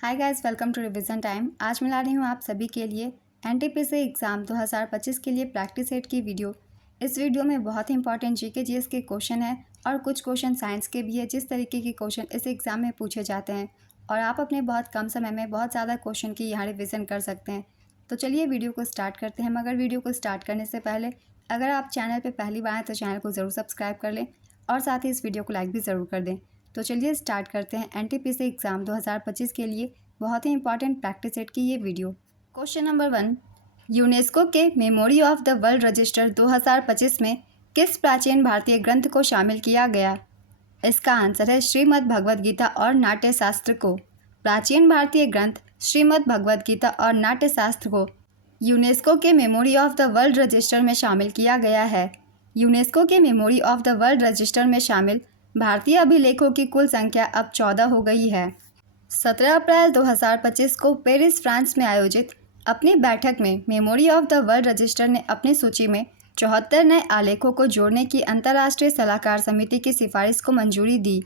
Hi guys, welcome to revision time. आज मैं ला रही हूँ आप सभी के लिए एनटीपीसी एग्ज़ाम 2025 के लिए प्रैक्टिस सेट की वीडियो। इस वीडियो में बहुत ही इंपॉर्टेंट जीके जीएस के क्वेश्चन है और कुछ क्वेश्चन साइंस के भी है। जिस तरीके के क्वेश्चन इस एग्ज़ाम में पूछे जाते हैं और आप अपने बहुत कम समय में बहुत ज़्यादा क्वेश्चन की यहाँ रिविज़न कर सकते हैं। तो चलिए वीडियो को स्टार्ट करते हैं। मगर वीडियो को स्टार्ट करने से पहले अगर आप चैनल पर पहली बार आए तो चैनल को ज़रूर सब्सक्राइब कर लें और साथ ही इस वीडियो को लाइक भी ज़रूर कर दें। तो चलिए स्टार्ट करते हैं एनटीपीसी एग्ज़ाम 2025 के लिए बहुत ही इंपॉर्टेंट प्रैक्टिस सेट की ये वीडियो। क्वेश्चन नंबर 1, यूनेस्को के memory of the world register 2025 में किस प्राचीन भारतीय ग्रंथ को शामिल किया गया? इसका आंसर है श्रीमद् भगवद गीता और नाट्य शास्त्र को। प्राचीन भारतीय ग्रंथ श्रीमद् भगवद गीता और नाट्य शास्त्र को यूनेस्को के memory of the world register में शामिल किया गया है। यूनेस्को के memory of the world register में शामिल भारतीय अभिलेखों की कुल संख्या अब 14 हो गई है। 17 अप्रैल 2025 को पेरिस, फ्रांस में आयोजित अपनी बैठक में memory of the world register ने अपनी सूची में 74 नए आलेखों को जोड़ने की अंतर्राष्ट्रीय सलाहकार समिति की सिफारिश को मंजूरी दी।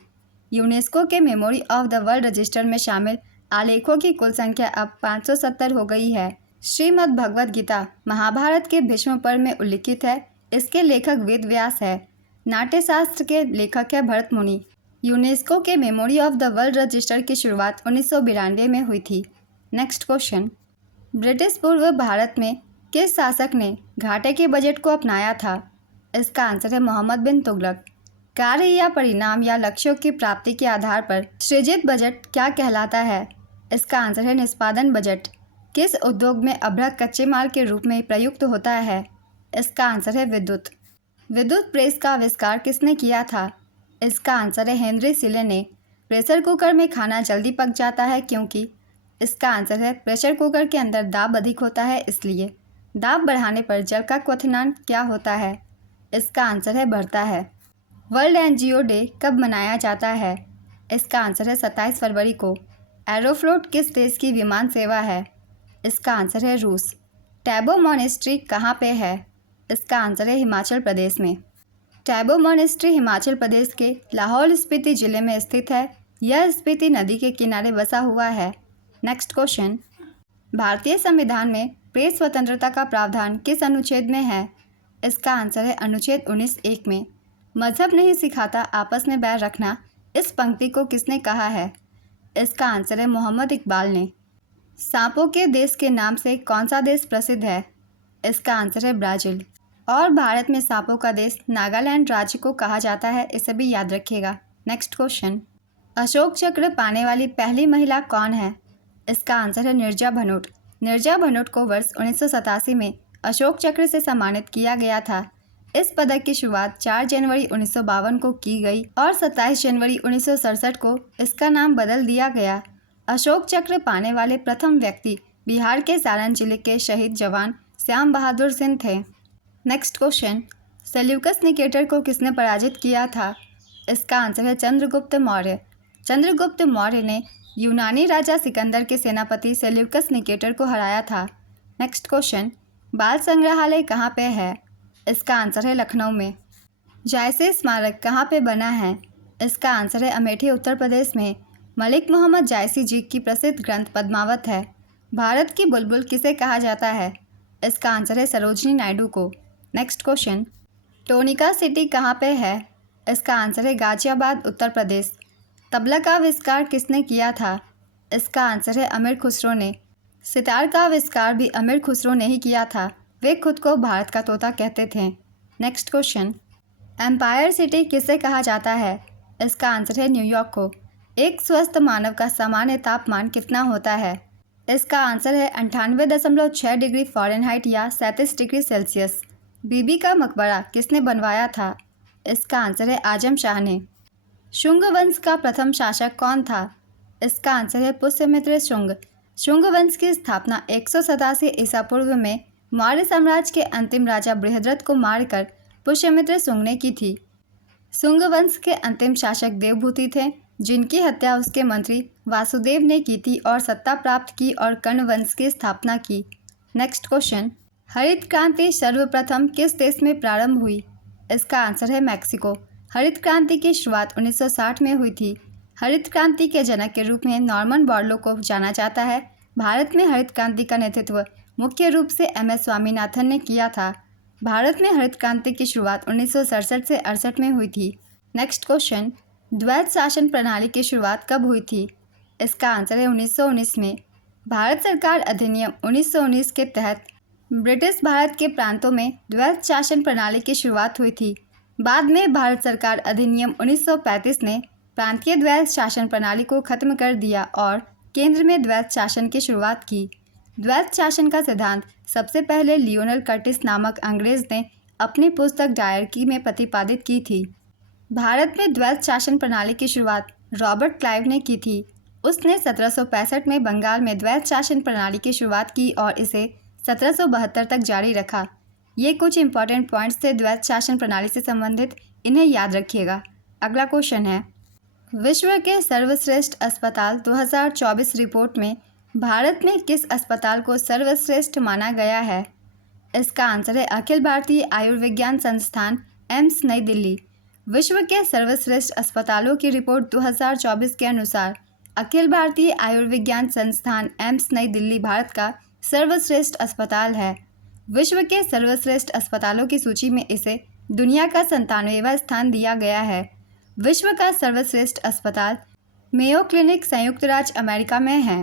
यूनेस्को के memory of the world register में शामिल आलेखों की कुल संख्या अब 570 हो गई है। श्रीमद् भगवद गीता महाभारत के भीष्म पर्व में उल्लिखित है। इसके लेखक वेद व्यास है। नाट्यशास्त्र के लेखक है भरत मुनि। यूनेस्को के memory of the world register की शुरुआत 1992 में हुई थी। नेक्स्ट क्वेश्चन, ब्रिटिश पूर्व भारत में किस शासक ने घाटे के बजट को अपनाया था? इसका आंसर है मोहम्मद बिन तुगलक। कार्य या परिणाम या लक्ष्यों की प्राप्ति के आधार पर सृजित बजट क्या कहलाता है? इसका आंसर है निष्पादन बजट। किस उद्योग में अभ्रक कच्चे माल के रूप में प्रयुक्त होता है? इसका आंसर है विद्युत। विद्युत प्रेस का आविष्कार किसने किया था? इसका आंसर है हेनरी सिले ने। प्रेशर कुकर में खाना जल्दी पक जाता है क्योंकि? इसका आंसर है प्रेशर कुकर के अंदर दाब अधिक होता है इसलिए। दाब बढ़ाने पर जल का क्वथनांक क्या होता है? इसका आंसर है बढ़ता है। वर्ल्ड एनजीओ डे कब मनाया जाता है? इसका आंसर है 27 फरवरी को। एरोफ्लोट किस देश की विमान सेवा है? इसका आंसर है रूस। टैबो मॉनेस्ट्री कहाँ पे है? इसका आंसर है हिमाचल प्रदेश में। टैबो मॉनेस्ट्री हिमाचल प्रदेश के लाहौल स्पीति जिले में स्थित है। यह स्पीति नदी के किनारे बसा हुआ है। नेक्स्ट क्वेश्चन, भारतीय संविधान में प्रेस स्वतंत्रता का प्रावधान किस अनुच्छेद में है? इसका आंसर है अनुच्छेद 19(1) में। मजहब नहीं सिखाता आपस में बैर रखना, इस पंक्ति को किसने कहा है? इसका आंसर है मोहम्मद इकबाल ने। सांपों के देश के नाम से कौन सा देश प्रसिद्ध है? इसका आंसर है ब्राज़ील। और भारत में सांपों का देश नागालैंड राज्य को कहा जाता है, इसे भी याद रखिएगा। नेक्स्ट क्वेश्चन, अशोक चक्र पाने वाली पहली महिला कौन है? इसका आंसर है नीरजा भनोट। नीरजा भनोट को वर्ष 1987 में अशोक चक्र से सम्मानित किया गया था। इस पदक की शुरुआत 4 जनवरी 1952 को की गई और 27 जनवरी 1967 को इसका नाम बदल दिया गया। अशोक चक्र पाने वाले प्रथम व्यक्ति बिहार के सारण जिले के शहीद जवान श्याम बहादुर सिंह थे। नेक्स्ट क्वेश्चन, सेल्यूकस निकेटर को किसने पराजित किया था? इसका आंसर है चंद्रगुप्त मौर्य। चंद्रगुप्त मौर्य ने यूनानी राजा सिकंदर के सेनापति सेल्यूकस निकेटर को हराया था। नेक्स्ट क्वेश्चन, बाल संग्रहालय कहाँ पे है? इसका आंसर है लखनऊ में। जायसी स्मारक कहाँ पे बना है? इसका आंसर है अमेठी, उत्तर प्रदेश में। मलिक मोहम्मद जायसी जी की प्रसिद्ध ग्रंथ पद्मावत है। भारत की बुलबुल किसे कहा जाता है? इसका आंसर है सरोजनी नायडू को। नेक्स्ट क्वेश्चन, टोनिका सिटी कहाँ पे है? इसका आंसर है गाजियाबाद, उत्तर प्रदेश। तबला का आविष्कार किसने किया था? इसका आंसर है अमीर खुसरो ने। सितार का आविष्कार भी अमीर खुसरो ने ही किया था। वे खुद को भारत का तोता कहते थे। नेक्स्ट क्वेश्चन, एम्पायर सिटी किसे कहा जाता है? इसका आंसर है न्यूयॉर्क को। एक स्वस्थ मानव का सामान्य तापमान कितना होता है? इसका आंसर है 98.6 डिग्री फ़ारेनहाइट या 37 डिग्री सेल्सियस। बीबी का मकबरा किसने बनवाया था? इसका आंसर है आजम शाह ने। शुंग वंश का प्रथम शासक कौन था? इसका आंसर है पुष्यमित्र शुंग। शुंग वंश की स्थापना 187 ईसा पूर्व में मौर्य साम्राज्य के अंतिम राजा बृहद्रथ को मारकर पुष्यमित्र शुंग ने की थी। शुंग वंश के अंतिम शासक देवभूति थे, जिनकी हत्या उसके मंत्री वासुदेव ने की थी और सत्ता प्राप्त की और कर्ण वंश की स्थापना की। नेक्स्ट क्वेश्चन, हरित क्रांति सर्वप्रथम किस देश में प्रारंभ हुई? इसका आंसर है मैक्सिको। हरित क्रांति की शुरुआत 1960 में हुई थी। हरित क्रांति के जनक के रूप में नॉर्मन बोरलॉग को जाना जाता है। भारत में हरित क्रांति का नेतृत्व मुख्य रूप से MS स्वामीनाथन ने किया था। भारत में हरित क्रांति की शुरुआत 1967 से 68 में हुई थी। नेक्स्ट क्वेश्चन, द्वैध शासन प्रणाली की शुरुआत कब हुई थी? इसका आंसर है 1919 में। भारत सरकार अधिनियम 1919 के तहत ब्रिटिश भारत के प्रांतों में द्वैध शासन प्रणाली की शुरुआत हुई थी। बाद में भारत सरकार अधिनियम 1935 ने प्रांतीय द्वैध शासन प्रणाली को खत्म कर दिया और केंद्र में द्वैध शासन की शुरुआत की। द्वैध शासन का सिद्धांत सबसे पहले लियोनेल कर्टिस नामक अंग्रेज ने अपनी पुस्तक डायरकी में प्रतिपादित की थी। भारत में द्वैध शासन प्रणाली की शुरुआत रॉबर्ट क्लाइव ने की थी। उसने 1765 में बंगाल में द्वैध शासन प्रणाली की शुरुआत की और इसे 1772 तक जारी रखा। ये कुछ इंपॉर्टेंट पॉइंट्स थे द्वैध शासन प्रणाली से संबंधित, इन्हें याद रखिएगा। अगला क्वेश्चन है, विश्व के सर्वश्रेष्ठ अस्पताल 2024 रिपोर्ट में भारत में किस अस्पताल को सर्वश्रेष्ठ माना गया है? इसका आंसर है अखिल भारतीय आयुर्विज्ञान संस्थान एम्स नई दिल्ली। विश्व के सर्वश्रेष्ठ अस्पतालों की रिपोर्ट 2024 के अनुसार अखिल भारतीय आयुर्विज्ञान संस्थान एम्स नई दिल्ली भारत का सर्वश्रेष्ठ अस्पताल है। विश्व के सर्वश्रेष्ठ अस्पतालों की सूची में इसे दुनिया का 97वां स्थान दिया गया है। विश्व का सर्वश्रेष्ठ अस्पताल मेयो क्लिनिक संयुक्त राज्य अमेरिका में है।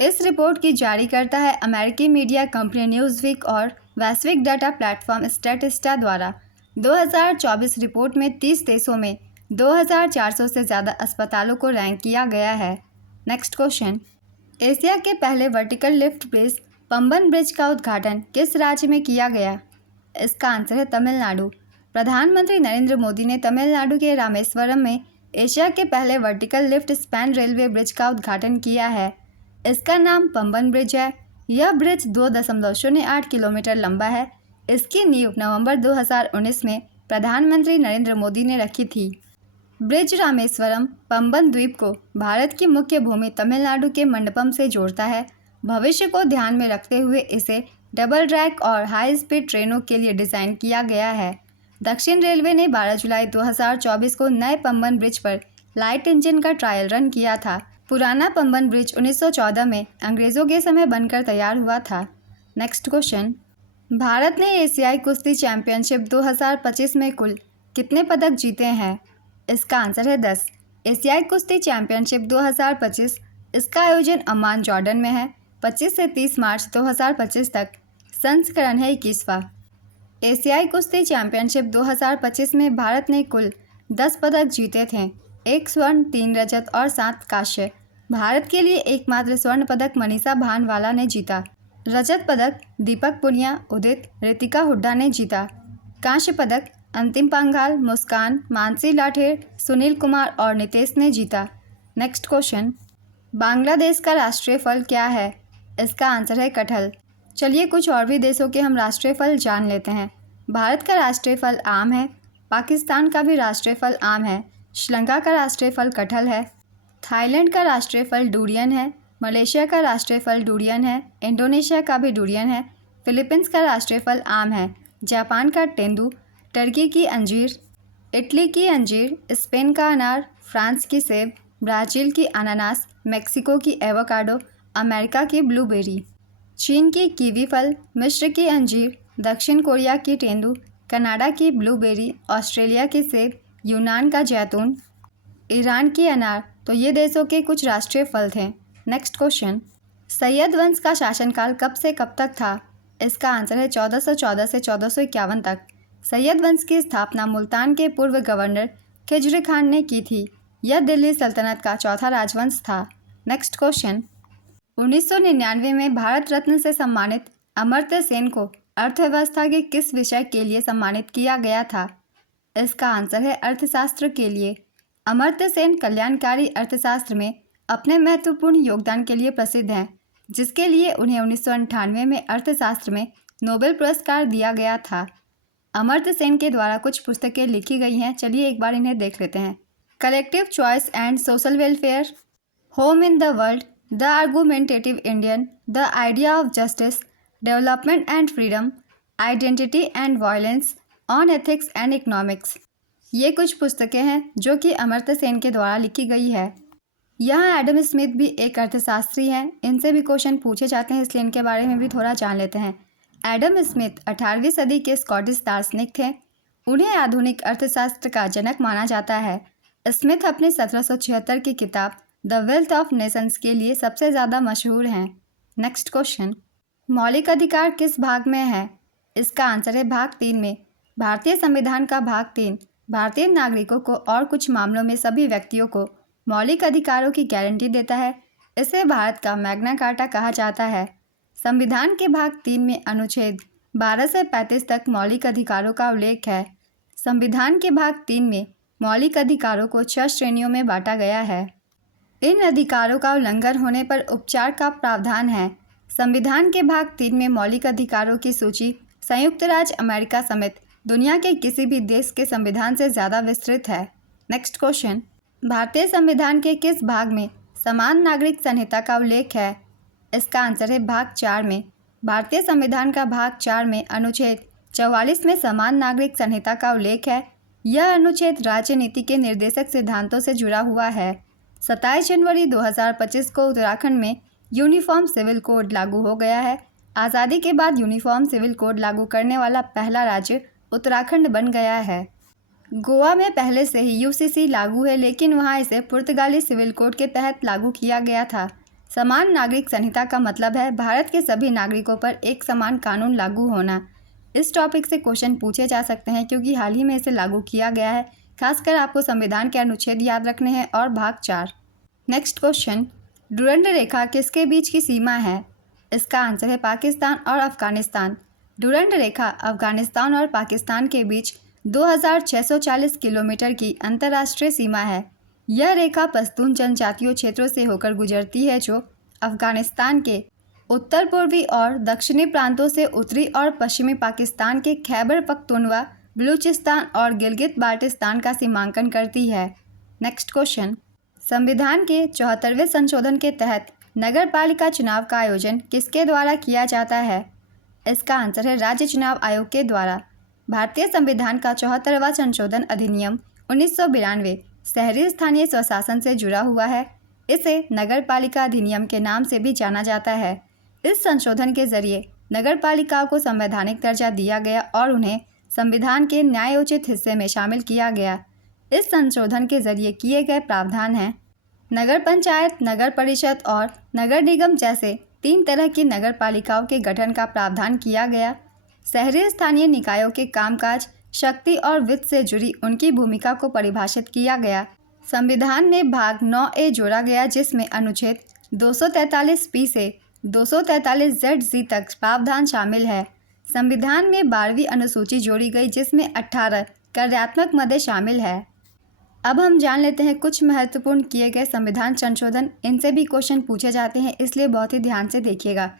इस रिपोर्ट की जारी करता है अमेरिकी मीडिया कंपनी न्यूज़वीक और वैश्विक डाटा प्लेटफॉर्म स्टैटिस्टा द्वारा। 2024 रिपोर्ट में 30 देशों में 2400 से ज़्यादा अस्पतालों को रैंक किया गया है। नेक्स्ट क्वेश्चन, एशिया के पहले vertical lift bridge Pamban bridge का उद्घाटन किस राज्य में किया गया? इसका आंसर है तमिलनाडु। प्रधानमंत्री नरेंद्र मोदी ने तमिलनाडु के रामेश्वरम में एशिया के पहले vertical lift span railway bridge का उद्घाटन किया है। इसका नाम पंबन ब्रिज है। यह ब्रिज 2.08 किलोमीटर लंबा है। इसकी नींव नवंबर 2019 में प्रधानमंत्री नरेंद्र मोदी ने रखी थी। ब्रिज रामेश्वरम पंबन द्वीप को भारत की मुख्य भूमि तमिलनाडु के मंडपम से जोड़ता है। भविष्य को ध्यान में रखते हुए इसे डबल ट्रैक और हाई स्पीड ट्रेनों के लिए डिज़ाइन किया गया है। दक्षिण रेलवे ने 12 जुलाई 2024 को नए पंबन ब्रिज पर लाइट इंजन का ट्रायल रन किया था। पुराना पंबन ब्रिज 1914 में अंग्रेज़ों के समय बनकर तैयार हुआ था। नेक्स्ट क्वेश्चन, भारत ने एशियाई कुश्ती चैंपियनशिप 2025 में कुल कितने पदक जीते हैं? इसका आंसर है 10। एशियाई कुश्ती चैंपियनशिप 2025 इसका आयोजन अम्मान जॉर्डन में है। 25 से 30 मार्च 2025 तक। संस्करण है 21वां। एशियाई कुश्ती चैंपियनशिप 2025 में भारत ने कुल 10 पदक जीते थे। 1 स्वर्ण, 3 रजत और 7 कांस्य। भारत के लिए एकमात्र स्वर्ण पदक मनीषा भानवाला ने जीता। रजत पदक दीपक पुनिया, उदित, रितिका हुड्डा ने जीता। कांस्य पदक अंतिम पंघाल, मुस्कान, मानसी लाठेर, सुनील कुमार और नितेश ने जीता। नेक्स्ट क्वेश्चन, बांग्लादेश का राष्ट्रीय फल क्या है? इसका आंसर है कटहल। चलिए कुछ और भी देशों के हम राष्ट्रीय फल जान लेते हैं। भारत का राष्ट्रीय फल आम है। पाकिस्तान का भी राष्ट्रीय फल आम है। श्रीलंका का राष्ट्रीय फल कटहल है। थाईलैंड का राष्ट्रीय फल डुरियन है। मलेशिया का राष्ट्रीय फल डुरियन है। इंडोनेशिया का भी डुरियन है। फिलीपींस का राष्ट्रीय फल आम है। जापान का तेंदू, टर्की की अंजीर, इटली की अंजीर, स्पेन का अनार, फ्रांस की सेब, ब्राज़ील की अनानास, मेक्सिको की एवोकाडो, अमेरिका की ब्लूबेरी, चीन की कीवी फल, मिस्र की अंजीर, दक्षिण कोरिया की तेंदू, कनाडा की ब्लूबेरी, ऑस्ट्रेलिया की सेब, यूनान का जैतून, ईरान की अनार। तो ये देशों के कुछ राष्ट्रीय फल थे। नेक्स्ट क्वेश्चन, सैयद वंश का शासनकाल कब से कब तक था? इसका आंसर है 1414 से 1451 तक। सैयद वंश की स्थापना मुल्तान के पूर्व गवर्नर खिजर खान ने की थी। यह दिल्ली सल्तनत का चौथा राजवंश था। नेक्स्ट क्वेश्चन, 1999 में भारत रत्न से सम्मानित अमर्त्य सेन को अर्थव्यवस्था के किस विषय के लिए सम्मानित किया गया था? इसका आंसर है अर्थशास्त्र के लिए। अमर्त्य सेन कल्याणकारी अर्थशास्त्र में अपने महत्वपूर्ण योगदान के लिए प्रसिद्ध हैं, जिसके लिए उन्हें 1998 में अर्थशास्त्र में नोबेल पुरस्कार दिया गया था। अमर्त्य सेन के द्वारा कुछ पुस्तकें लिखी गई हैं, चलिए एक बार इन्हें देख लेते हैं। Collective choice and social welfare, home in the world, the argumentative Indian, the idea of justice, development and freedom, identity and violence, on ethics and economics. ये कुछ पुस्तकें हैं जो कि अमर्त्य सेन के द्वारा लिखी गई है। यहाँ एडम स्मिथ भी एक अर्थशास्त्री हैं। इनसे भी क्वेश्चन पूछे जाते हैं, इसलिए इनके बारे में भी थोड़ा जान लेते हैं। एडम स्मिथ 18वीं सदी के स्कॉटिश दार्शनिक थे। उन्हें आधुनिक अर्थशास्त्र का जनक माना जाता है। स्मिथ अपने 1776 की किताब द वेल्थ ऑफ नेशंस के लिए सबसे ज़्यादा मशहूर हैं। नेक्स्ट क्वेश्चन, मौलिक अधिकार किस भाग में है? इसका आंसर है भाग 3 में। भारतीय संविधान का भाग 3 भारतीय नागरिकों को और कुछ मामलों में सभी व्यक्तियों को मौलिक अधिकारों की गारंटी देता है। इसे भारत का मैग्ना कार्टा कहा जाता है। संविधान के भाग 3 में अनुच्छेद 12 से 35 तक मौलिक अधिकारों का उल्लेख है। संविधान के भाग 3 में मौलिक अधिकारों को 6 श्रेणियों में बांटा गया है। इन अधिकारों का उल्लंघन होने पर उपचार का प्रावधान है। संविधान के भाग 3 में मौलिक अधिकारों की सूची संयुक्त राज्य अमेरिका समेत दुनिया के किसी भी देश के संविधान से ज़्यादा विस्तृत है। नेक्स्ट क्वेश्चन, भारतीय संविधान के किस भाग में समान नागरिक संहिता का उल्लेख है? इसका आंसर है भाग 4 में। भारतीय संविधान का भाग 4 में अनुच्छेद 44 में समान नागरिक संहिता का उल्लेख है। यह अनुच्छेद राज्य नीति के निर्देशक सिद्धांतों से जुड़ा हुआ है। 27 जनवरी 2025 को उत्तराखंड में यूनिफॉर्म सिविल कोड लागू हो गया है। आज़ादी के बाद यूनिफॉर्म सिविल कोड लागू करने वाला पहला राज्य उत्तराखंड बन गया है। गोवा में पहले से ही यूसीसी लागू है, लेकिन वहां इसे पुर्तगाली सिविल कोड के तहत लागू किया गया था। समान नागरिक संहिता का मतलब है भारत के सभी नागरिकों पर एक समान कानून लागू होना। इस टॉपिक से क्वेश्चन पूछे जा सकते हैं क्योंकि हाल ही में इसे लागू किया गया है। खासकर आपको संविधान के अनुच्छेद याद रखने हैं और भाग 4। नेक्स्ट क्वेश्चन, डुरंड रेखा किसके बीच की सीमा है? इसका आंसर है पाकिस्तान और अफगानिस्तान। डुरंड रेखा अफगानिस्तान और पाकिस्तान के बीच 2640 किलोमीटर की अंतर्राष्ट्रीय सीमा है। यह रेखा पश्तून जनजातीय क्षेत्रों से होकर गुजरती है जो अफगानिस्तान के उत्तर पूर्वी और दक्षिणी प्रांतों से उत्तरी और पश्चिमी पाकिस्तान के खैबर पख्तूनवा, बलूचिस्तान और गिलगित बाल्टिस्तान का सीमांकन करती है। नेक्स्ट क्वेश्चन, संविधान के 74वें संशोधन के तहत नगर पालिका चुनाव का आयोजन किसके द्वारा किया जाता है? इसका आंसर है राज्य चुनाव आयोग के द्वारा। भारतीय संविधान का 74वां संशोधन अधिनियम 1992 शहरी स्थानीय स्वशासन से जुड़ा हुआ है। इसे नगर पालिका अधिनियम के नाम से भी जाना जाता है। इस संशोधन के जरिए नगर पालिकाओं को संवैधानिक दर्जा दिया गया और उन्हें संविधान के न्यायोचित हिस्से में शामिल किया गया। इस संशोधन के जरिए किए गए प्रावधान हैं नगर पंचायत, नगर परिषद और नगर निगम जैसे 3 तरह की नगर पालिकाओं के गठन का प्रावधान किया गया। शहरी स्थानीय निकायों के कामकाज, शक्ति और वित्त से जुड़ी उनकी भूमिका को परिभाषित किया गया। संविधान में भाग 9A जोड़ा गया जिसमें अनुच्छेद 243 से 243 तक प्रावधान शामिल है। संविधान में 12वीं अनुसूची जोड़ी गई जिसमें 18 कार्यात्मक मदें शामिल है। अब हम जान लेते हैं कुछ महत्वपूर्ण किए गए संविधान संशोधन। इनसे भी क्वेश्चन पूछे जाते हैं, इसलिए बहुत ही ध्यान से देखिएगा।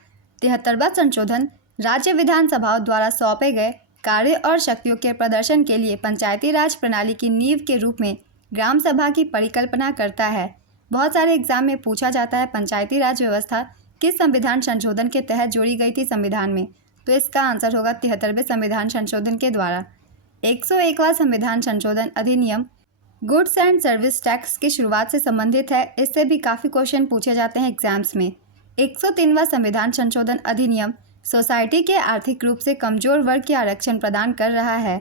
73वां संशोधन राज्य विधानसभाओं द्वारा सौंपे गए कार्य और शक्तियों के प्रदर्शन के लिए पंचायती राज प्रणाली की नींव के रूप में ग्राम सभा की परिकल्पना करता है। बहुत सारे एग्जाम में पूछा जाता है पंचायती राज व्यवस्था किस संविधान संशोधन के तहत जोड़ी गई थी संविधान में, तो इसका आंसर होगा 73वें संविधान संशोधन के द्वारा। 101वां संविधान संशोधन अधिनियम गुड्स एंड सर्विस टैक्स की शुरुआत से संबंधित है। इससे भी काफ़ी क्वेश्चन पूछे जाते हैं एग्जाम्स में। 103वां संविधान संशोधन अधिनियम सोसाइटी के आर्थिक रूप से कमजोर वर्ग के आरक्षण प्रदान कर रहा है।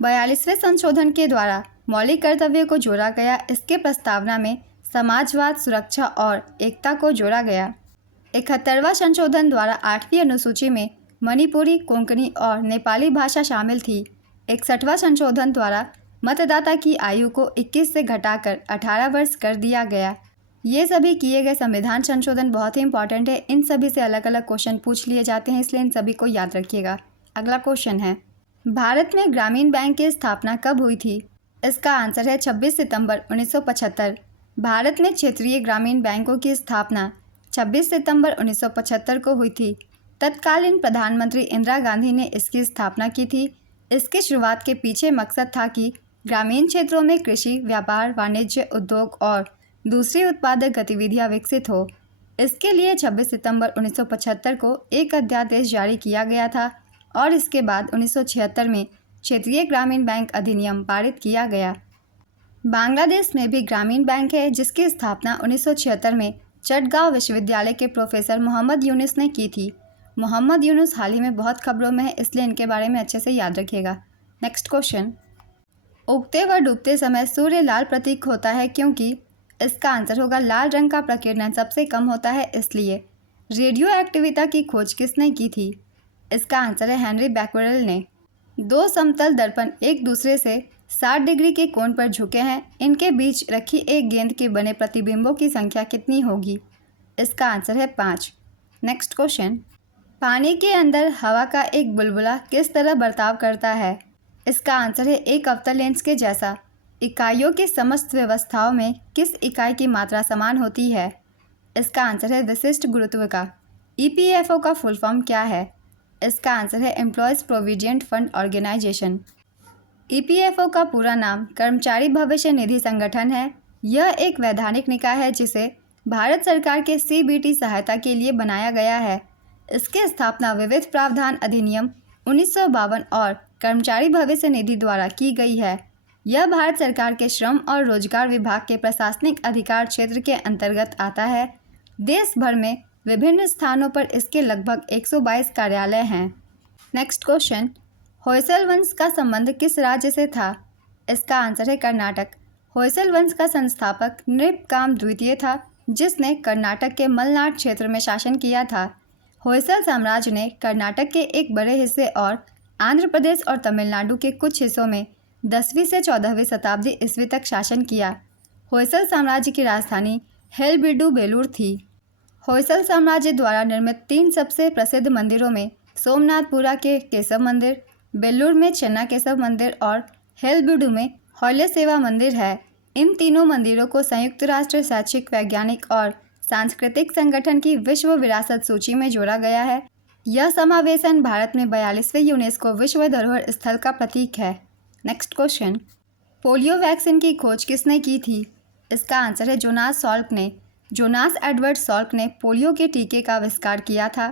42वें संशोधन के द्वारा मौलिक कर्तव्य को जोड़ा गया। इसके प्रस्तावना में समाजवाद, सुरक्षा और एकता को जोड़ा गया। 71वां संशोधन द्वारा 8वीं अनुसूची में मणिपुरी, कोंकणी और नेपाली भाषा शामिल थी। 61वां संशोधन द्वारा मतदाता की आयु को 21 से घटाकर 18 वर्ष कर दिया गया। ये सभी किए गए संविधान संशोधन बहुत ही इंपॉर्टेंट है। इन सभी से अलग अलग क्वेश्चन पूछ लिए जाते हैं, इसलिए इन सभी को याद रखिएगा। अगला क्वेश्चन है, भारत में ग्रामीण बैंक की स्थापना कब हुई थी? इसका आंसर है 26 सितंबर 1975। भारत में क्षेत्रीय ग्रामीण बैंकों की स्थापना 26 सितंबर 1975 को हुई थी। तत्कालीन प्रधानमंत्री इंदिरा गांधी ने इसकी स्थापना की थी। इसकी शुरुआत के पीछे मकसद था कि ग्रामीण क्षेत्रों में कृषि, व्यापार, वाणिज्य, उद्योग और दूसरी उत्पादक गतिविधियां विकसित हो। इसके लिए 26 सितंबर 1975 को एक अध्यादेश जारी किया गया था और इसके बाद 1976 में क्षेत्रीय ग्रामीण बैंक अधिनियम पारित किया गया। बांग्लादेश में भी ग्रामीण बैंक है जिसकी स्थापना 1976 में चटगांव विश्वविद्यालय के प्रोफेसर मोहम्मद यूनुस ने की थी। मोहम्मद यूनुस हाल ही में बहुत खबरों में है, इसलिए इनके बारे में अच्छे से याद रखिएगा। नेक्स्ट क्वेश्चन, उगते व डूबते समय सूर्य लाल प्रतीक होता है क्योंकि? इसका आंसर होगा लाल रंग का प्रकीर्णन सबसे कम होता है इसलिए। रेडियो एक्टिविटी की खोज किसने की थी? इसका आंसर है हेनरी बैक्वेरेल ने। दो समतल दर्पण एक दूसरे से 60 डिग्री के कोण पर झुके हैं, इनके बीच रखी एक गेंद के बने प्रतिबिंबों की संख्या कितनी होगी? इसका आंसर है 5। नेक्स्ट क्वेश्चन, पानी के अंदर हवा का एक बुलबुला किस तरह बर्ताव करता है? इसका आंसर है एक अवतल लेंस के जैसा। इकाइयों की समस्त व्यवस्थाओं में किस इकाई की मात्रा समान होती है? इसका आंसर है विशिष्ट गुरुत्व का। ईपीएफओ का फुल फॉर्म क्या है? इसका आंसर है employees provident fund organisation. EPFO का पूरा नाम कर्मचारी भविष्य निधि संगठन है। यह एक वैधानिक निकाय है जिसे भारत सरकार के सीबीटी सहायता के लिए बनाया गया है। इसकी स्थापना विविध प्रावधान अधिनियम 1952 और कर्मचारी भविष्य निधि द्वारा की गई है। यह भारत सरकार के श्रम और रोजगार विभाग के प्रशासनिक अधिकार क्षेत्र के अंतर्गत आता है। देश भर में विभिन्न स्थानों पर इसके लगभग 122 कार्यालय हैं। नेक्स्ट क्वेश्चन, होयसल वंश का संबंध किस राज्य से था? इसका आंसर है कर्नाटक। होयसल वंश का संस्थापक नृपकाम द्वितीय था जिसने कर्नाटक के मलनाड क्षेत्र में शासन किया था। होयसल साम्राज्य ने कर्नाटक के एक बड़े हिस्से और आंध्र प्रदेश और तमिलनाडु के कुछ हिस्सों में 10वीं से 14वीं शताब्दी ईस्वी तक शासन किया। होयसल साम्राज्य की राजधानी हेलबिडु बेलूर थी। होयसल साम्राज्य द्वारा निर्मित 3 सबसे प्रसिद्ध मंदिरों में सोमनाथपुरा के केशव मंदिर, बेल्लूर में चन्ना केशव मंदिर और हेलबिडु में हौले सेवा मंदिर है। इन तीनों मंदिरों को संयुक्त राष्ट्र शैक्षिक, वैज्ञानिक और सांस्कृतिक संगठन की विश्व विरासत सूची में जोड़ा गया है। यह समावेशन भारत में 42वें यूनेस्को विश्व धरोहर स्थल का प्रतीक है। नेक्स्ट क्वेश्चन, पोलियो वैक्सीन की खोज किसने की थी? इसका आंसर है जोनास सॉल्क ने। जोनास एडवर्ड सॉल्क ने पोलियो के टीके का आविष्कार किया था।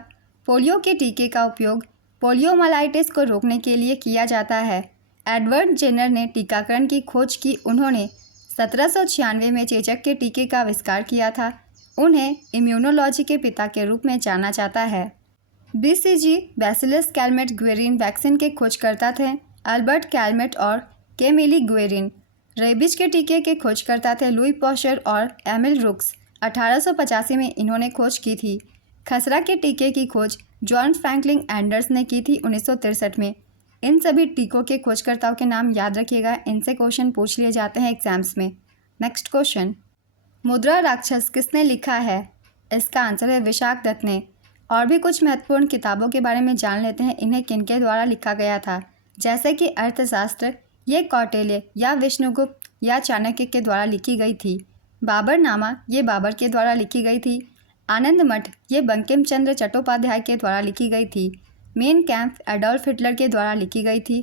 पोलियो के टीके का उपयोग पोलियोमाइलाइटिस को रोकने के लिए किया जाता है। एडवर्ड जेनर ने टीकाकरण की खोज की। उन्होंने 1796 में चेचक के टीके का आविष्कार किया था। उन्हें इम्यूनोलॉजी के पिता के रूप में जाना जाता है। बीसीजी बैसिलस कैलमेट ग्वेरिन वैक्सीन के खोजकर्ता थे अल्बर्ट कैलमेट और केमिली ग्वेरिन। रेबीज के टीके के खोजकर्ता थे लुई पॉस्चर और एमिल रुक्स। 1885 में इन्होंने खोज की थी। खसरा के टीके की खोज जॉन फ्रैंकलिन एंडर्स ने की थी 1963 में। इन सभी टीकों के खोजकर्ताओं के नाम याद रखिएगा, इनसे क्वेश्चन पूछ लिए जाते हैं एग्जाम्स में। नेक्स्ट क्वेश्चन, मुद्रा राक्षस किसने लिखा है? इसका आंसर है विशाख दत्त ने। और भी कुछ महत्वपूर्ण किताबों के बारे में जान लेते हैं, इन्हें किनके द्वारा लिखा गया था। जैसे कि अर्थशास्त्र, ये कौटिल्य या विष्णुगुप्त या चाणक्य के द्वारा लिखी गई थी। बाबरनामा, ये बाबर के द्वारा लिखी गई थी। आनंद मठ, ये बंकिम चंद्र चट्टोपाध्याय के द्वारा लिखी गई थी। मेन कैंप एडोल्फ हिटलर के द्वारा लिखी गई थी।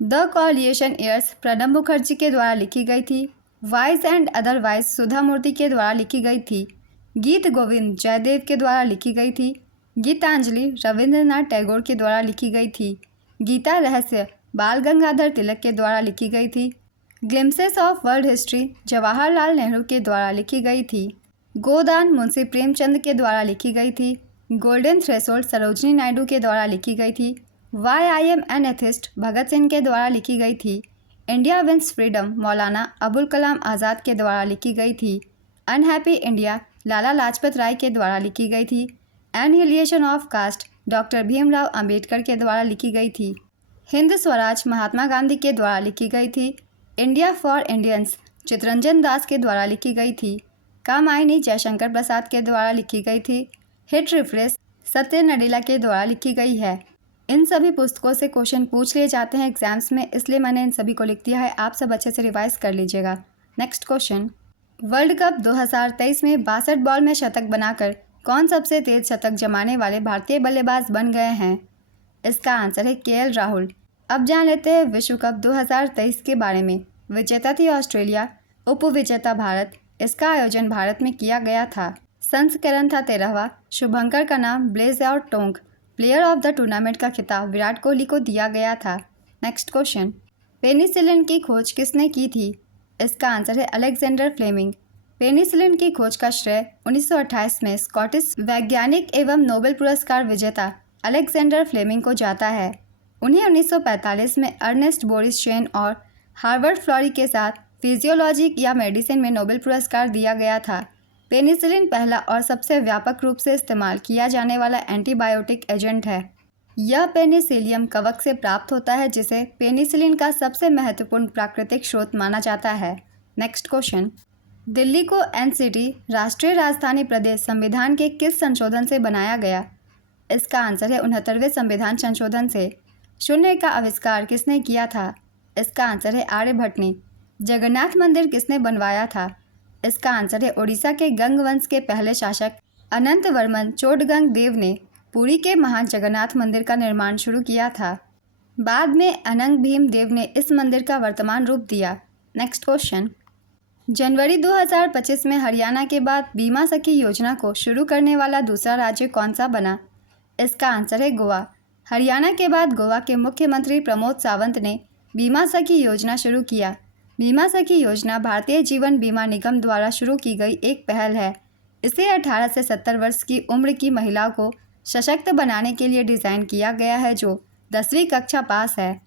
द कॉलिएशन ईयर्स प्रणब मुखर्जी के द्वारा लिखी गई थी। वाइज एंड अदरवाइज सुधा मूर्ति के द्वारा लिखी गई थी। गीत गोविंद जयदेव के द्वारा लिखी गई थी। गीतांजलि रविंद्रनाथ टैगोर के द्वारा लिखी गई थी। गीता रहस्य बाल गंगाधर तिलक के द्वारा लिखी गई थी। Glimpses of world history Jawaharlal Nehru के द्वारा लिखी गई थी। गोदान मुंशी प्रेमचंद के द्वारा लिखी गई थी। गोल्डन थ्रेशोल्ड सरोजनी नायडू के द्वारा लिखी गई थी। Why I am an atheist Bhagat Singh के द्वारा लिखी गई थी। India wins freedom Maulana Abul Kalam Azad के द्वारा लिखी गई थी। अनहैप्पी इंडिया लाला लाजपत राय के द्वारा लिखी गई थी। Annihilation of caste doctor Bhimrao Ambedkar के द्वारा लिखी गई थी। हिंद स्वराज महात्मा गांधी के द्वारा लिखी गई थी। इंडिया फॉर इंडियंस चितरंजन दास के द्वारा लिखी गई थी। कामायनी जयशंकर प्रसाद के द्वारा लिखी गई थी। हिट रिफ्रेश सत्य नडेला के द्वारा लिखी गई है। इन सभी पुस्तकों से क्वेश्चन पूछ लिए जाते हैं एग्जाम्स में, इसलिए मैंने इन सभी को लिख दिया है। आप सब अच्छे से रिवाइज कर लीजिएगा। नेक्स्ट क्वेश्चन, वर्ल्ड कप 2023 में बास्केटबॉल बॉल में शतक बनाकर कौन सबसे तेज शतक जमाने वाले भारतीय बल्लेबाज बन गए हैं? इसका आंसर है केएल राहुल। अब जान लेते हैं विश्व कप 2023 के बारे में। विजेता थी ऑस्ट्रेलिया, उपविजेता भारत। इसका आयोजन भारत में किया गया था। संस्करण था 13वां। शुभंकर का नाम ब्लेज और Tong. Player of the tournament का खिताब विराट कोहली को दिया गया था। नेक्स्ट क्वेश्चन, पेनिसिलिन की खोज किसने की थी? इसका आंसर है अलेक्जेंडर फ्लेमिंग। पेनिसिलिन की खोज का श्रेय 1928 में स्कॉटिश वैज्ञानिक एवं नोबेल पुरस्कार विजेता अलेक्जेंडर फ्लेमिंग को जाता है। उन्हें 1945 में अर्नेस्ट बोरिस शेन और हार्वर्ड फ्लोरी के साथ फिजियोलॉजी या मेडिसिन में नोबेल पुरस्कार दिया गया था। पेनिसिलिन पहला और सबसे व्यापक रूप से इस्तेमाल किया जाने वाला एंटीबायोटिक एजेंट है। यह पेनिसिलियम कवक से प्राप्त होता है, जिसे पेनिसिलिन का सबसे महत्वपूर्ण प्राकृतिक स्रोत माना जाता है। नेक्स्ट क्वेश्चन, दिल्ली को एनसीटी राष्ट्रीय राजधानी प्रदेश संविधान के किस संशोधन से बनाया गया? इसका आंसर है 69वें संविधान संशोधन से। शून्य का आविष्कार किसने किया था? इसका आंसर है आर्यभट्ट ने। जगन्नाथ मंदिर किसने बनवाया था? इसका आंसर है ओडिशा के गंग वंश के पहले शासक अनंत वर्मन चोडगंग देव ने पुरी के महान जगन्नाथ मंदिर का निर्माण शुरू किया था। बाद में अनंग भीम देव ने इस मंदिर का वर्तमान रूप दिया। नेक्स्ट क्वेश्चन, जनवरी 2025 में हरियाणा के बाद बीमा सखी योजना को शुरू करने वाला दूसरा राज्य कौन सा बना? इसका आंसर है गोवा। हरियाणा के बाद गोवा के मुख्यमंत्री प्रमोद सावंत ने बीमा सखी योजना शुरू किया। बीमा सखी योजना भारतीय जीवन बीमा निगम द्वारा शुरू की गई एक पहल है। इसे 18 से 70 वर्ष की उम्र की महिलाओं को सशक्त बनाने के लिए डिज़ाइन किया गया है, जो 10वीं कक्षा पास है।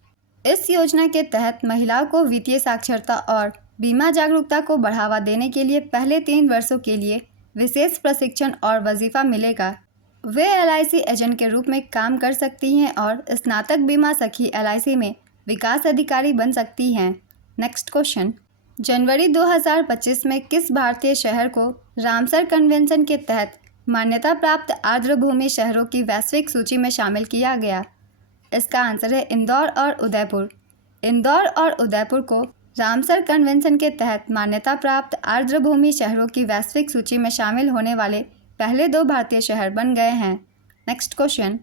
इस योजना के तहत महिलाओं को वित्तीय साक्षरता और बीमा जागरूकता को बढ़ावा देने के लिए पहले 3 वर्षों के लिए विशेष प्रशिक्षण और वजीफा मिलेगा। वे LIC एजेंट के रूप में काम कर सकती हैं और स्नातक बीमा सखी LIC में विकास अधिकारी बन सकती हैं। नेक्स्ट क्वेश्चन, जनवरी 2025 में किस भारतीय शहर को रामसर कन्वेंशन के तहत मान्यता प्राप्त आर्द्रभूमि शहरों की वैश्विक सूची में शामिल किया गया? इसका आंसर है इंदौर और उदयपुर। इंदौर और उदयपुर को रामसर कन्वेंशन के तहत मान्यता प्राप्त आर्द्रभूमि शहरों की वैश्विक सूची में शामिल होने वाले पहले 2 भारतीय शहर बन गए हैं। नेक्स्ट क्वेश्चन,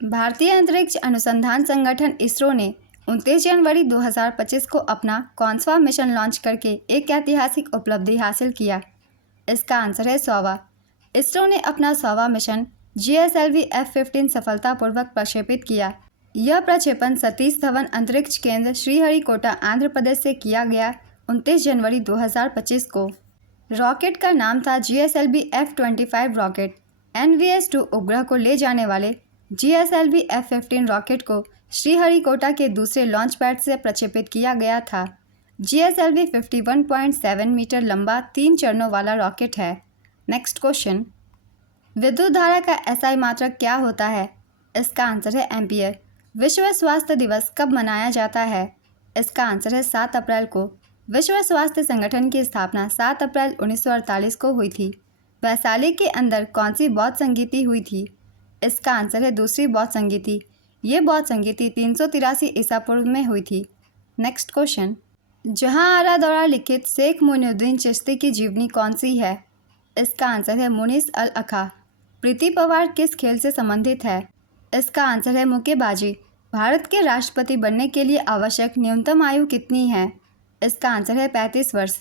भारतीय अंतरिक्ष अनुसंधान संगठन इसरो ने 29 जनवरी 2025 को अपना कौनसा मिशन लॉन्च करके एक ऐतिहासिक उपलब्धि हासिल किया? इसका आंसर है 100वां। इसरो ने अपना 100वां मिशन GSLV F-15 सफलतापूर्वक प्रक्षेपित किया। यह प्रक्षेपण सतीश धवन अंतरिक्ष केंद्र श्रीहरिकोटा आंध्र प्रदेश से किया गया 29 जनवरी 2025 को। रॉकेट का नाम था GSLV F-25 रॉकेट। NVS-2 उपग्रह को ले जाने वाले GSLV F-15 रॉकेट को श्रीहरिकोटा के दूसरे लॉन्च पैड से प्रक्षेपित किया गया था। GSLV 51.7 मीटर लंबा 3 चरणों वाला रॉकेट है। नेक्स्ट क्वेश्चन, विद्युत धारा का SI मात्रक क्या होता है? इसका आंसर है एम्पियर। विश्व स्वास्थ्य दिवस कब मनाया जाता है? इसका आंसर है 7 अप्रैल को। विश्व स्वास्थ्य संगठन की स्थापना 7 अप्रैल 1948 को हुई थी। वैशाली के अंदर कौन सी बौद्ध संगीति हुई थी? इसका आंसर है दूसरी बौद्ध संगीति। ये बौद्ध संगीति 383 ईसा पूर्व में हुई थी। नेक्स्ट क्वेश्चन, जहां आरा दौरा लिखित शेख मोइनुद्दीन चिश्ती की जीवनी कौन सी है? इसका आंसर है मुनीस अल अखा। प्रीति पवार किस खेल से संबंधित है? इसका आंसर है मुक्केबाजी। भारत के राष्ट्रपति बनने के लिए आवश्यक न्यूनतम आयु कितनी है? इसका आंसर है 35 वर्ष।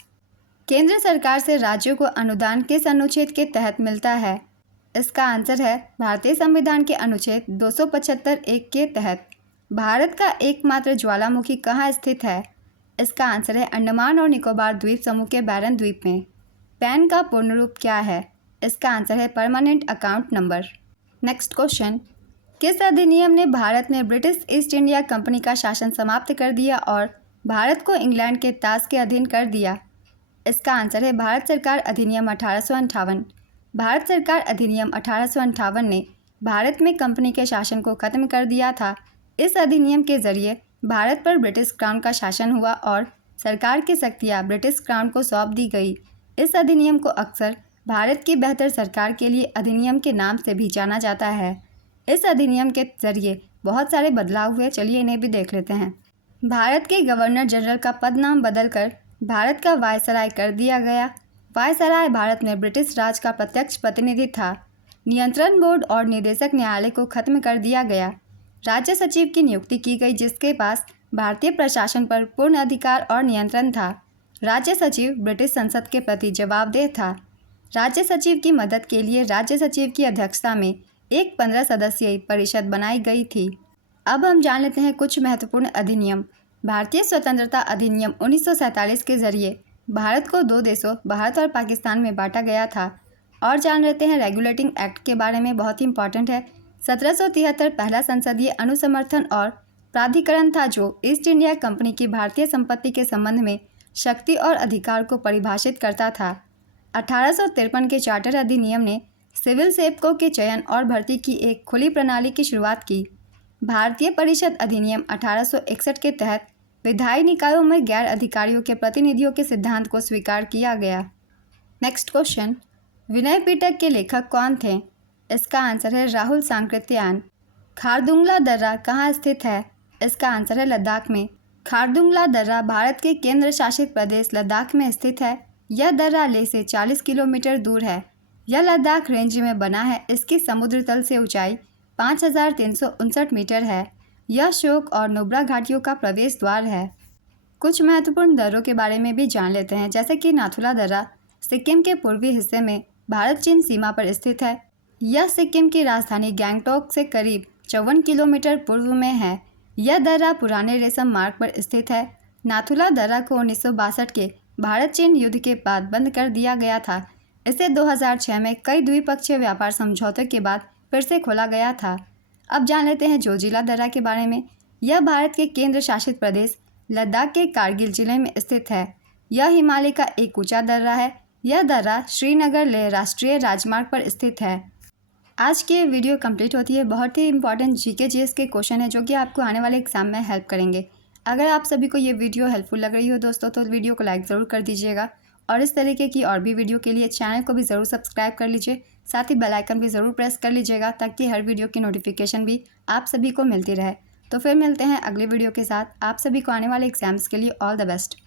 केंद्र सरकार से राज्यों को अनुदान किस अनुच्छेद के तहत मिलता है? इसका आंसर है भारतीय संविधान के अनुच्छेद 275(1) के तहत। भारत का एकमात्र ज्वालामुखी कहाँ स्थित है? इसका आंसर है अंडमान और निकोबार द्वीप समूह के बैरन द्वीप में। पैन का पूर्ण रूप क्या है? इसका आंसर है permanent account number. Next question, किस अधिनियम ने भारत में ब्रिटिश ईस्ट इंडिया कंपनी का शासन समाप्त कर दिया और भारत को इंग्लैंड के ताज के अधीन कर दिया? इसका आंसर है भारत सरकार अधिनियम 1858। भारत सरकार अधिनियम 1858 ने भारत में कंपनी के शासन को खत्म कर दिया था। इस अधिनियम के जरिए भारत पर ब्रिटिश क्राउन का शासन हुआ और सरकार की शक्तियाँ ब्रिटिश क्राउन को सौंप दी गई। इस अधिनियम को अक्सर भारत की बेहतर सरकार के लिए अधिनियम के नाम से भी जाना जाता है। इस अधिनियम के जरिए बहुत सारे बदलाव हुए, चलिए इन्हें भी देख लेते हैं। भारत के गवर्नर जनरल का पद नाम बदलकर भारत का वायसराय कर दिया गया। वायसराय भारत में ब्रिटिश राज का प्रत्यक्ष प्रतिनिधि था। नियंत्रण बोर्ड और निदेशक न्यायालय को खत्म कर दिया गया। राज्य सचिव की नियुक्ति की गई, जिसके पास भारतीय प्रशासन पर पूर्ण अधिकार और नियंत्रण था। राज्य सचिव ब्रिटिश संसद के प्रति जवाबदेह था। राज्य सचिव की मदद के लिए राज्य सचिव की अध्यक्षता में एक 15 सदस्यीय परिषद बनाई गई थी। अब हम जान लेते हैं कुछ महत्वपूर्ण अधिनियम। भारतीय स्वतंत्रता अधिनियम 1947 के जरिए भारत को दो देशों भारत और पाकिस्तान में बांटा गया था। और जान लेते हैं रेगुलेटिंग एक्ट के बारे में, बहुत ही इंपॉर्टेंट है। 1773 पहला संसदीय अनुसमर्थन और प्राधिकरण था जो ईस्ट इंडिया कंपनी की भारतीय संपत्ति के संबंध में शक्ति और अधिकार को परिभाषित करता था। 1853 के चार्टर अधिनियम ने सिविल सेवकों के चयन और भर्ती की एक खुली प्रणाली की शुरुआत की। भारतीय परिषद अधिनियम 1861 के तहत विधायी निकायों में गैर अधिकारियों के प्रतिनिधियों के सिद्धांत को स्वीकार किया गया। नेक्स्ट क्वेश्चन, विनय पिटक के लेखक कौन थे? इसका आंसर है राहुल सांकृत्यायन। खारदुंगला दर्रा कहाँ स्थित है? इसका आंसर है लद्दाख में। खारदुंगला दर्रा भारत के केंद्र शासित प्रदेश लद्दाख में स्थित है। यह दर्रा लेह से 40 किलोमीटर दूर है। यह लद्दाख रेंज में बना है। इसकी समुद्र तल से ऊंचाई 5359 मीटर है। यह शोक और नुब्रा घाटियों का प्रवेश द्वार है। कुछ महत्वपूर्ण दर्रों के बारे में भी जान लेते हैं, जैसे कि नाथुला दर्रा सिक्किम के पूर्वी हिस्से में भारत चीन सीमा पर स्थित है। यह सिक्किम की राजधानी गैंगटॉक से करीब 54 किलोमीटर पूर्व में है। यह दर्रा पुराने रेशम मार्ग पर स्थित है। नाथुला दर्रा को 1962 के भारत चीन युद्ध के बाद बंद कर दिया गया था। इसे 2006 में कई द्विपक्षीय व्यापार समझौतों के बाद फिर से खोला गया था। अब जान लेते हैं जोजिला दर्रा के बारे में। यह भारत के केंद्र शासित प्रदेश लद्दाख के कारगिल जिले में स्थित है। यह हिमालय का एक ऊंचा दर्रा है। यह दर्रा श्रीनगर लेह राष्ट्रीय राजमार्ग पर स्थित है। आज की वीडियो कंप्लीट होती है। बहुत ही इंपॉर्टेंट जीके जीएस के क्वेश्चन है जो कि आपको आने वाले एग्जाम में हेल्प करेंगे। अगर आप सभी को ये वीडियो हेल्पफुल लग रही हो दोस्तों, तो वीडियो को लाइक ज़रूर कर दीजिएगा और इस तरीके की और भी वीडियो के लिए चैनल को भी ज़रूर सब्सक्राइब कर लीजिए। साथ ही बेल आइकन भी ज़रूर प्रेस कर लीजिएगा ताकि हर वीडियो की नोटिफिकेशन भी आप सभी को मिलती रहे। तो फिर मिलते हैं अगले वीडियो के साथ। आप सभी को आने वाले एग्जाम्स के लिए ऑल द बेस्ट।